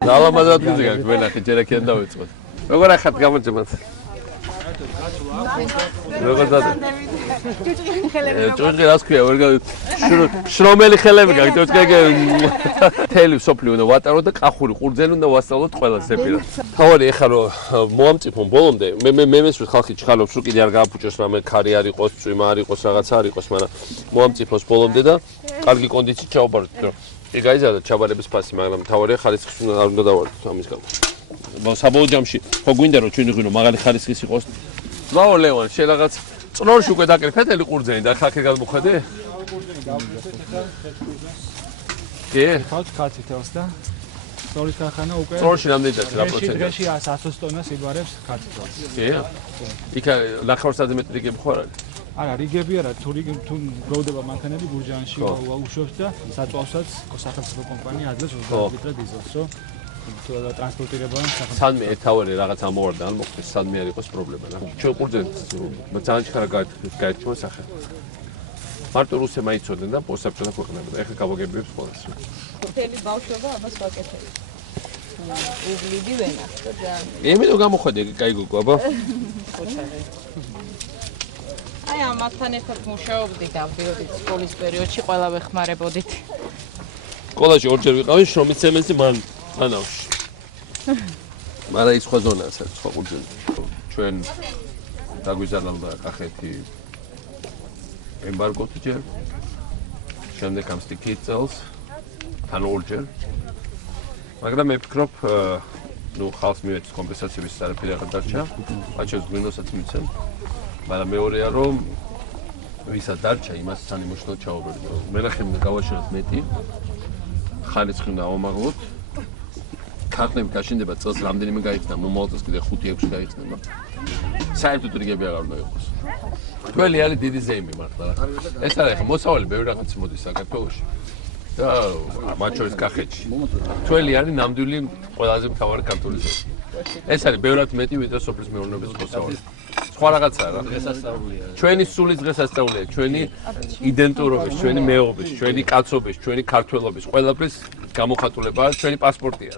ალამაზად გიძგათ მენახე ჯერ აქედან დავიწყოთ. როგორ ახათ გამოძებათ? როგორ დადა? ჭუჭი რას ქვია ვერ გავით. შრომელი ხელები გაქვს ჭუჭი. თელი სოფლი უნდა ვატარო და კახური ყურძენი უნდა ვასწავლოთ ყველა ზეპირად. თავარი ეხა რომ მოამწიფონ ბოლომდე მე მესვით ხალხი ჩხალობს რომ კიდე არ გააფუჭოს რამე ქარი არ იყოს, წვიმა არ იყოს, რაღაცა არ იყოს, მაგრამ მოამწიფოს ბოლომდე და კარგი კონდიციით ჩავაბაროთ. ეგ გაიზარდა ჩაბარების ფასი, მაგრამ თავარია ხარისხის არ უნდა დავარდოთ ამის გამო. საბოლოო ჯამში ხო გვინდა რომ ჩვენი ღვინო მაღალი ხარისხის იყოს. ვლაო ლევან, შენ რაღაც წნორში უკვე დაკრიფე თელი ყურძენი და ხალხი გადმოხედე? კი? კაცი თელს და სწორის ქარხანა უკვე წნორში რამდენი რა პროცენტია? დღეში 120 ტონას იბარებს კაცი თელს. კი? იქ ნახევარსაათზე მეტრი რიგები ხო არა? არა, რიგები არა, თუ გროვდება მანქანები გურჯაანში უშვებს და საწვავსაც სახელმწიფო კომპანია აძლევს 20 ლიტრ დიზელს, რომ თუ ტრანსპორტირება სანმე ერთავარი რაღაც ამოვარდა ან მოხდეს სანმე არ იყოს პრობლემა რა. ჩვენ ყურძენს ძალიან ჩქარა გაერთქვა სახე. მარტო რუსებმა იცოდნენ და პოსტსაბჭოთა ქვეყნებდა. ეხლა გავაგებებს ყველას. მთელი ბავშვობა ამას ვაკეთებ. უგლიდი ვენა და ძალიან. იმიტომ გამოხედე კაი გოგო აბა. აი ამათთან ერთად მუშაობდით, ავდიოდით სკოლის პერიოდში, ყველა ვეხმარებოდით. სკოლაში ორჯერ ვიყავი შრომის ცემენტი მანავში. მაგრამ ის სხვა ზონაა, სხვა ყურძენი. ჩვენ დაგვიზარდა კახეთი ემბარგოთი ჯერ. შემდეგ ამ სტიქით წელს თან ორჯერ. მაგრამ მე ვფიქრობ, ხალხს მივეცეს კომპენსაციების არაფერი აღარ დარჩა. აჩვენს გვინდოსაც მიცემ. მაგრამ მეორეა რომ ვისაც დარჩა იმას სანიმუშნო ჩაუბრუნდეთ. მენახემ გავაშოროთ მეტი. ხარისხი უნდა ავამაღლოთ. ქარხნები გაშინდება წელს რამდენიმე გაიხსნა, მომავალ წელს კიდე 5-6 გაიხსნება. საერთოდ რიგები აღარ უნდა იყოს. თქვენი არის დიდი ზეიმი მართლა რა. ეს არის ახლა მოსავალი ბევრი რაღაც მოდის საქართველოში. და მათ შორის კახეთში. თქვენი არის ნამდვილი ყველაზე მთავარი ქართული ზეიმი. ეს არის ბევრად მეტი ვიდრე სოფლის მეურნეობის მოსავალი. სხვა რაღაცაა რა. დღესასწაულია. ჩვენი სულის დღესასწაულია, ჩვენი იდენტურობის, ჩვენი მეუღლების, ჩვენი კაცობის, ჩვენი ქართველობის, ყველაფრის გამოხატულებაა ჩვენი პასპორტია.